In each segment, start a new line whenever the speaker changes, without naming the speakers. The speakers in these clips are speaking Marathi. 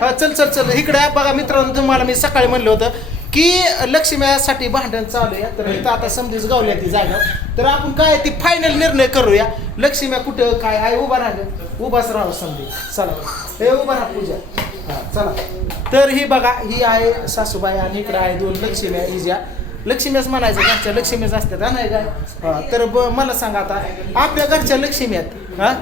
हा, चल चल चल. इकडे बघा मित्रांनो तुम्हाला मी सकाळी म्हणलं होतं की लक्ष्म्यासाठी भांडण चालू आहे. तर इथं आता समजीच गावल्या ती जागा. तर आपण काय ती फायनल निर्णय करूया. लक्ष्म्या कुठं काय आहे उभा राहिलं उभाच राहा समजी चला. हे उभा राहा पूजा. हा चला. तर ही बघा ही आहे सासूबाई आणि इकडे आहे दोन लक्ष्म्या हिज्या लक्ष्मीच म्हणायचं घरच्या लक्ष्मीच असतात हा नाही काय? तर मला सांगा आता आपल्या घरच्या लक्ष्मी आहेत हा?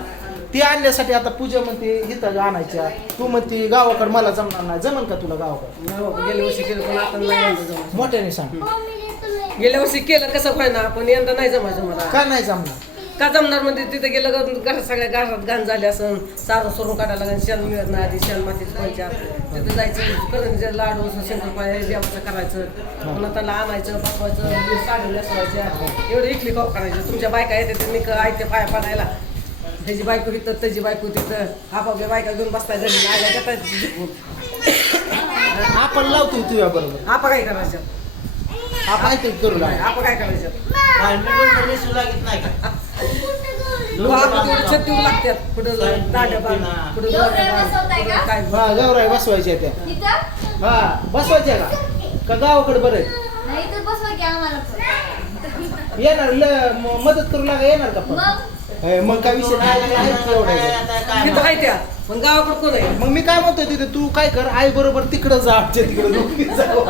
ती आणण्यासाठी आता पूजा म्हणते इथं आणायच्या. तू म्हणते गावाकडे मला जमणार नाही. जमन का तुला गावाकडे?
गेल्या वर्षी केलं पण आता नाही जमायचं.
मोठ्याने सांग.
गेल्या वर्षी केलं कसं व्हायना पण यंदा नाही जमायचं मला.
का नाही जमणार?
का जमणार म्हणजे तिथे गेलं का घरात सगळ्या घरात घाण झाली असं सारं सोडून काढायला लागेल शेण मिळत नाही आधी शेण मातीची पंचायत तिथे जायचं करंजे लाडू शंकरपाय जेवायचं करायचं. पुन्हा त्याला आणायचं बसवायचं साडी नेसवायच्या. एवढं इकली खाऊ करायचं? तुमच्या बायका येते ते निक आयते पाया पडायला. त्याची बायको तिथं त्याची बायको तिथं. आपापल्या बायका घेऊन बसताय घरी आल्या देतात
आपण लावतो तुझ्या बरोबर.
आपा काय करायचं?
आपण ऐकतो करू
नाही आपा काय करायचं? लागतात. दांड्या बांध दोऱ्या बांध,
बसवताय का?
पुढं काय
हा गौराई बसवायच्या त्या.
इथं
हा बसवायच्या का? का गावाकडे बरं आहे?
नाही इथं बसवा की आम्हाला पण.
येणार ल- म- मदत करू लागा येणार का पण?
मग?
मग काय विषय नाही. आहे एवढा
तिथं आहे. त्या. पण गावाकडे कोण आहे?
मग मी काय म्हणतोय तिथे तू काय कर आई बरोबर तिकडं जा आमच्या तिकडे जाऊ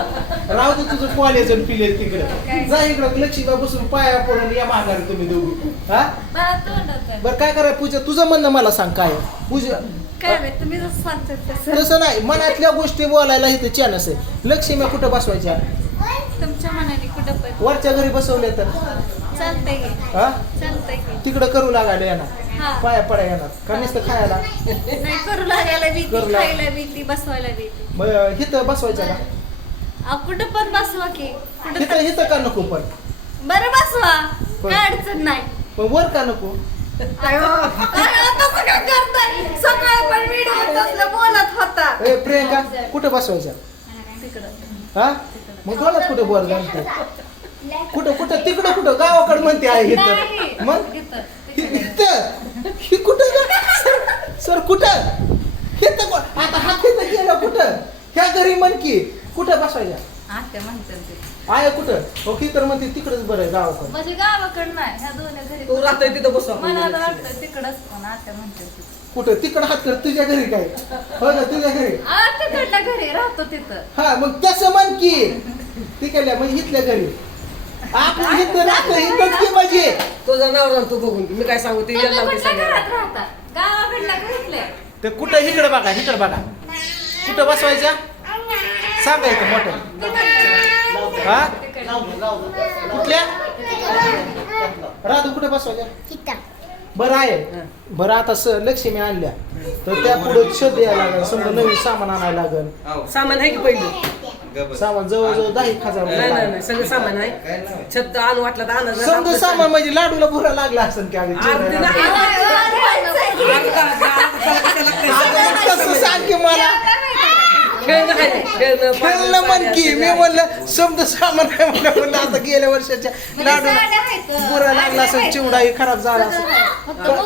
राहू दे तुझं कॉलेज आणि पिले तिकडे. जा इकडं लक्ष्मीबा बसून पाया पडून या माघारी तुम्ही दोघी. हा?
मला.
बरं काय करा पूजा तुझं म्हणणं मला सांग काय आहे? पूजा
काय माहीत, तुम्ही जसं सांगता तसं.
तसं नाही मनातल्या गोष्टी बोलायला इथं चानस आहे लक्ष्मी कुठं बसवायच्या?
तुमच्या मनाने कुठं पण.
वरच्या घरी बसवले तर.
चालतंय की.
हा?
चालतंय की.
तिकडं करू लागायला येणार.
हा.
पाया पडाय येणार. का नुसतं खायला?
नाही करू लागायला भीती
लाग-
खायला भीती बसवायला भीती.
मग इथं बसवायच्या का?
कुठं पण बसवा की. कुठं
इथं इथं का नको पण?
बरं बसवा. काय अडचण नाही.
पण वर का नको?
अरे, तसं काय करताय? सकाळी पण बोलत होता.
ए प्रियंका कुठं बसवायच्या
तिकडं.
हा? मग बोला कुठं वर घालते कुठं कुठं तिकडं कुठं? गावाकडे म्हणते आहे इथं. मग?
इथं.
ही कुठं? सर सर कुठं? इथं को- आता हात इथं गेला कुठं? ह्या घरी म्हण की कुठं बसवायच्या
आत्या म्हणतात ते.
आहे कुठं? हो की तर म्हणते तिकडच बरं आहे गावाकडं.
म्हणजे गावाकडं नाही ह्या दोन्ही घरी
तू राहतोय तिथं बसू आपण.
मला तर वाटतं तिकडच पण आत्या म्हणतात ते.
कुठं? तिकडं हात कर तुझ्या घरी काय? हो ना तुझ्या घरी.
आ, तिकडल्या घरी राहतो तिथं.
हा मग तसं म्हण की तिकडल्या म्हणजे इथल्या घरी. आपण इथं राहतो इथंच की
तू बघून घे. मी काय सांगू ते
तुम्ही
यायला लावते
कुठल्या
सगळ्यांना.
घरात राहता? गावाकडल्या घरातल्या
ते कुठं? इकडं बघा इकडं बघा. कुठं बसवायच्या? सांगा इथं मोठं हा? कुठल्या? राधू कुठे बसवायच्या? बरं आहे. बरं आता स लक्ष्मी आणल्या. तर त्या पुढे छत द्यायला लागेल. समजा नवीन सामान आणायला लागेल.
सामान आहे की पहिलं?
सामान जवळजवळ दहा एक हजार
नाही नाही. नाही सगळं सामान आहे छत आणू वाटलं तर आणा जर
समजा सामान म्हणजे लाडूला भुरा लागला असेल की अगं
अर्धी. नाही.
मला
खेळणं आहे. खेळणं,
म्हण की मी म्हणलं समजा सामान काय म्हणलं म्हणलं आता गेल्या वर्षाच्या लाडूला बुरा लागला असेल चिवडाही खराब झाला असेल.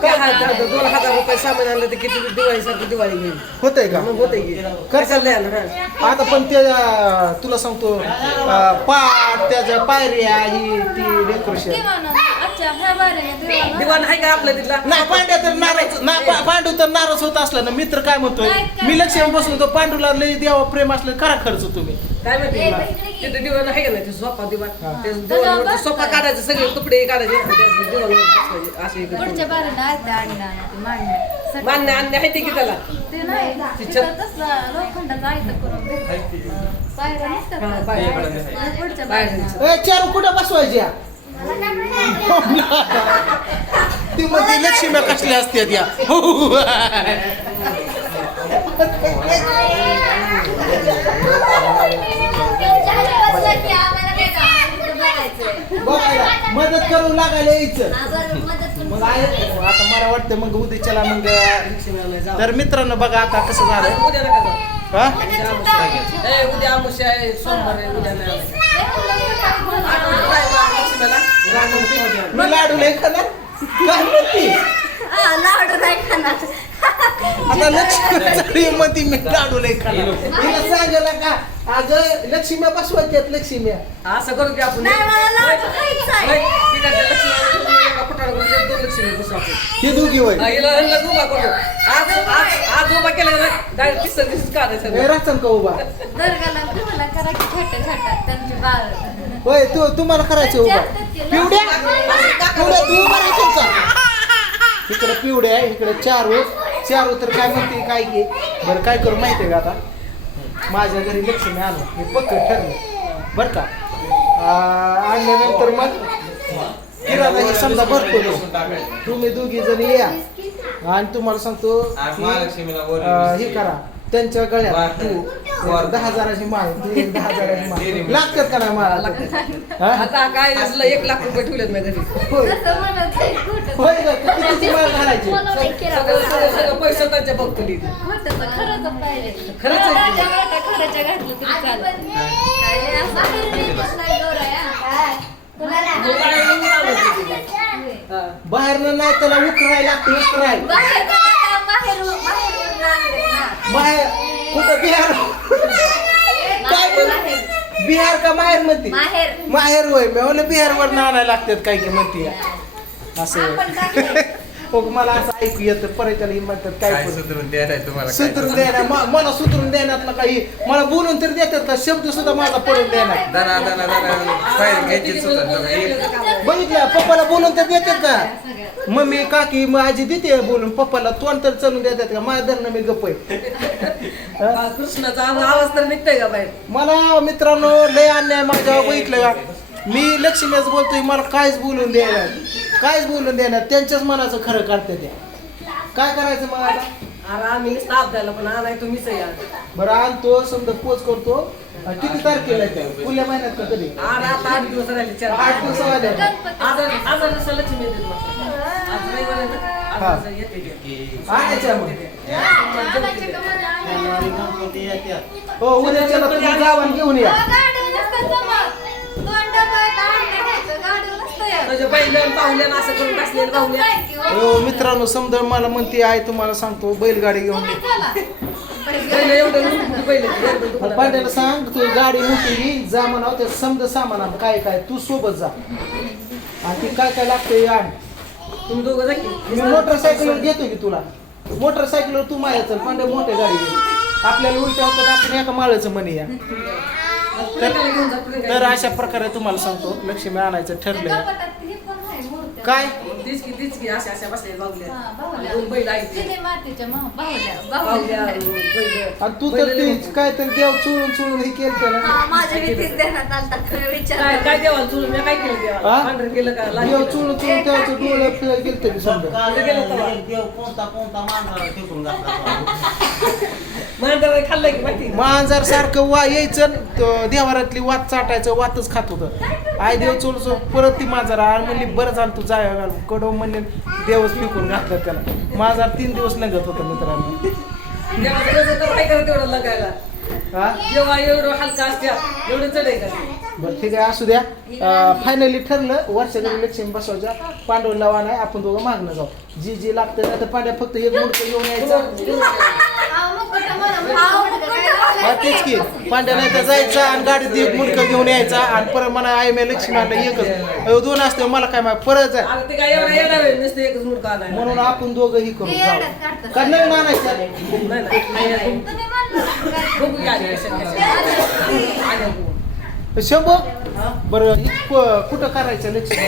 काय दोन हजार रुपये सामान आणलं तर किती दिवाळीसारखी दिवाळी घेईल?
होतंय का?
मग होते की.
कर
कसं द्यायला हा?
आता पण ते अं, तुला सांगतो अं, पाट त्याच्या पायऱ्या ही ती डेकोरेशन
अच्छा ह्या.
दिवाण. आहे का आपलं तिथला?
नाही पांड्या तर नाराज ना पा- पांडू तर नाराज होत असला ना मित्र काय म्हणतोय? मी लक्ष्मी बसलो होतो पांडूला लई द्यावा प्रेम असलं करा खर्च तुम्ही
काय माहिती. तिथे दिवाण आहे का नाही ते सोफा दिवाण. ते सोफा. काढायचे सगळे तुकडे काढायचे बसवायचे. असे इकडे
पुढच्या
करून.
बारीने मांडणे
मान्य अन्य आहे ते की त्याला
ते नाही
तिच्यात-
तिथं तसलं लोखंडाचं आयतं करून पायऱ्या नसतात
हा,
का?
पायऱ्या.
आणि पुढच्या
पायऱ्या.
बारीने
ए चारू कुठं बसवायच्या ती मध्ये लक्ष्मी कसल्या असत्या त्या मदत करून लागायला यायचं मग आहे आता मला वाटतं मग उद्याच्याला मग. तर मित्रांनो बघा आता कसं झालं. हा
उद्या सोमवार
लाडू नाही खाणार म्हणती
लाडू नाही खाणार.
आता लक्ष्मी म्हणते मी लाडू लय खाणार. तिला सांगायला का अगं लक्ष्म्या बसवायच्यात लक्ष्म्या
असं करू की आपण
नाही, मला लाडू खायचा आहे.
होय, लक्ष्मी एका फुटाला बसून दोन लक्ष्मी बसू आपण.
हे दोघी वय
हा, हिला उभा करू. आज आज आज उभा केला का डायरेक्ट
राहतात का उभा?
दर्गाला तुम्हाला करा की त्यांची बाळ.
होय तू तुम्हाला करायचं उभा. पिवड्या पिवड्या तू उभा राहायचं का इकडे पिवड्या आहे इकडे चारू चारू तर काय म्हणते काय की? बरं काय करू माहिती आहे का आता? माझ्या घरी लक्ष्मी आणू मी पक्क ठरलं. बरं का? आ, आणल्यानंतर मग किराणा हे समजा भरतो तुम्ही दोघी जण या. आणि तुम्हाला सांगतो हे करा. त्यांच्या गळ्यात. तू. दहा हजाराची माळ तू एक दहा हजाराची माळ लागतात का नाही माळ हा?
आता काय दिसलं एक लाख रुपये ठेवलेत मी घरी.
होय. माळ घालायची?
सगळं सगळं
पाहिजे.
सगळं पैसे त्यांच्या
तर खरंच
आहे. की?
बाहेरनं नाही त्याला उकरायला लागतं उकराय
बाहेर का? बाहेरून- बाहेरून आणले ना.
बाहेर कुठं बिहार? काय बोल?
बाहेर.
बिहार का माहेर म्हणते?
माहेर.
माहेर होय. मी म्हणलं बिहारवर आणायला लागतात काय की म्हणते असं. हो मला असं ऐकू येतं हे म्हणतात काय
काय. सुधरून द्यायला तुम्हाला काय?
सुधरून देणार म- मला सुधरून देण्यात ना काही. मला बोलून तर देतात का? शब्द सुद्धा माझा पडून देणार.
दना दना दना बाहेर घ्यायची सुद्धा बघा. एक
बघितलं पप्पाला बोलून तर देतात का? मम्मी काकी मग आजी देते बोलून पप्पाला तोंड तर चालून देतात का? माझ्या धरणं मी गप्प आहे.
हा, कृष्णाचा आवाज आवाज तर निघतोय का बाहेर?
मला मित्रांनो लय अन्याय माझ्या बघितलं का? मी लक्ष्मीच बोलतोय मला काहीच बोलून द्यायला काहीच बोलून देणार त्यांच्याच मनाचं खरं काढते त्या काय करायचं मग आता
अरे आम्ही स्टाफ द्यायला पण आणाय तुम्हीच या
बरं आणतो समजा पोच करतो आणि किती तारखेला आहे त्या पुढल्या महिन्यात का कधी
अरे आता आठ दिवस राहिले चार
आठ दिवस आले.
आज आज लक्ष्मी येते मग. आज रविवार आहे ना?
हा.
येते.
आणायच्या मग? हो उद्याच्याला तुम्ही गावान घेऊन या
नसतं हो.
मित्रांनो समजा मला म्हणते आहे तुम्हाला सांगतो बैलगाडी घेऊन. पांड्याला सांग तू गाडी मोठी जा म्हणाव ते समजा सामान आण काय काय तू सोबत जा. आणि ती काय काय लागते आण.
तुम्ही दोघं जा की.
मी मोटरसायकलवर घेतो की तुला? मोटरसायकलवर तू माया चल पांड्या मोठ्या गाडी आपल्याला उलट्या होतात आपण एका माळाचं म्हणे या. तर
घेऊन
अशा प्रकारे तुम्हाला सांगतो लक्ष्मी आणायचं
मूर्त्या.
काय.
तीच की तीच की अशा अशा बसलेल्या बाहुल्या
हा, बाहुल्या.
दोन बैल आहेत ते.
चिनी मातीच्या महा- बाहुल्या,
बाहुल्या
बाहुल्या.
बैल.
आणि तू तर ते काय तर देव चुळून चुळून हे केलं
हा, माझ्या भीतीच देण्यात आलता. विचार
काय काय देवाला चुरून मी काय केलं
हा?
पांढरं केलं का लाल
देव
केलं?
चुळून चुळून त्याचं डोळं फिरत गेलं तरी समजा
देव कोणता कोणता मांजरा फेकून घातला
मांजराने खाल्लंय की माहिती का?
मांजर सारखं वा यायचं तो देवारातली वात चाटायचं वातच खात होतं आय देव चोल परत ती मांजर आणि म्हणली बरं झालं तू जाय घाल कडव म्हणले देवच विकून घातलं त्याला. माझा तीन दिवस नगत होता मित्रांनो.
देवाचं लगायला
हा?
जेव्हा एवढं हलका असत्या एवढं चढ का
बरं ठीक आहे असू द्या. फायनली ठरलं वर्षा घरी लक्ष्मी बसवायच्या पांडव लावा नाही आपण दोघं मागणं जाऊ. जी जी लागतं नाही तर पांड्या फक्त एक मुडकं घेऊन यायचं.
हा, मला- मला-
तेच की पांड्या नाही तर जायचं आणि गाडीत एक मुडकं घेऊन यायचा आणि परत म्हणा आई मी लक्ष्मी आणलं एकच अहो, दोन असते मला काय माहिती परत जाय
अरे ते काय एवढा येणार आहे नुसतं एकच मुडका.
म्हणून आपण दोघं ही करू जाऊ. का
नाही, नाही, नाही, नाही.
तुम्ही म्हणलं काय?
बघू की आली कशा- कशा. आली बघू.
शंभो बरं कुठं करायचं लक्ष्मी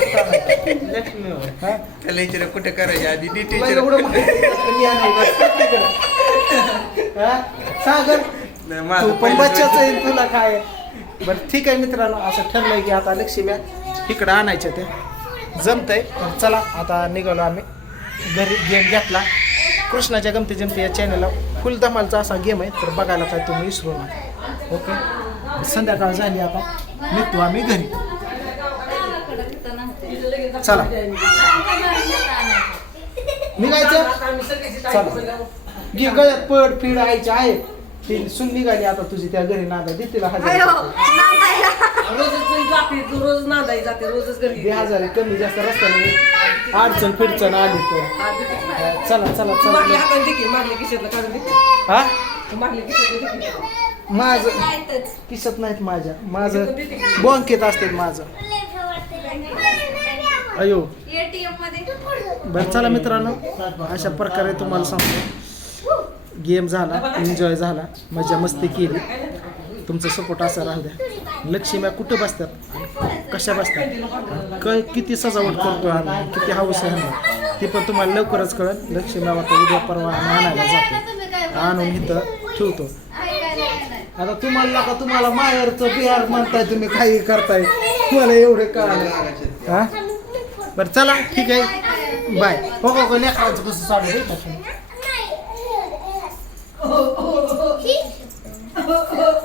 लक्ष्मी.
हा?
त्याला कुठे करायचे आधी
तुला माहिती आहे का. हा? सागर तू पण बच्चाच आहे तुला काय? बरं ठीक आहे मित्रांनो असं ठरलंय की आता लक्ष्म्या इकडं आणायच्या ते. जमतंय तर चला आता निघालो आम्ही. घरी गेम घेतला. कृष्णाच्या गमती जमती या चॅनलला फुल धमालचा असा गेम आहे तर बघायला काय तुम्ही विसरू नका. ओके संध्याकाळ झाली आता. निघतो आम्ही घरी. चला. निघायचं? चला. गे गळ्यात पड फिड आयचे आहे ती सुन निघाली आता तुझी त्या घरी नादा दे तिला हजार
रोजच जाते तू रोज नांदाई जाते रोजच घरी
दे हजार कमी जास्त रस्त्याने. अडचण फिडचण आली तर. चला चला चला.
हाताने दे की, मागल्या खिशातलं काढून दे की.
हा?
तू मागल्या खिशातलं दे की.
माझं
नाहीतच.
किसत नाहीत माझ्या. माझं बॉंकेत असते माझं. अयो.
मध्ये.
बरं चला मित्रांनो. अशा प्रकारे तुम्हाला सांगतो. गेम झाला एन्जॉय झाला मजा मस्ती केली. तुमचा सपोर्ट असा राहू द्या. लक्ष्म्या कुठं बसतात? कशा बसतात? क किती सजावट करतो आम्ही किती हाऊस आहे आम्ही. ती पण तुम्हाला लवकरच कळेल. लक्ष्म्या आता उद्या परवा आणायला जातो. आणून इथं ठेवतो. आता तुम्हाला का तुम्हाला माहेरचं बिहार म्हणताय तुम्ही काही करताय. तुम्हाला एवढे कळालं हा? बरं चला ठीक आहे. बाय. हो हो, हो कसं चालू Whoa, whoa, whoa.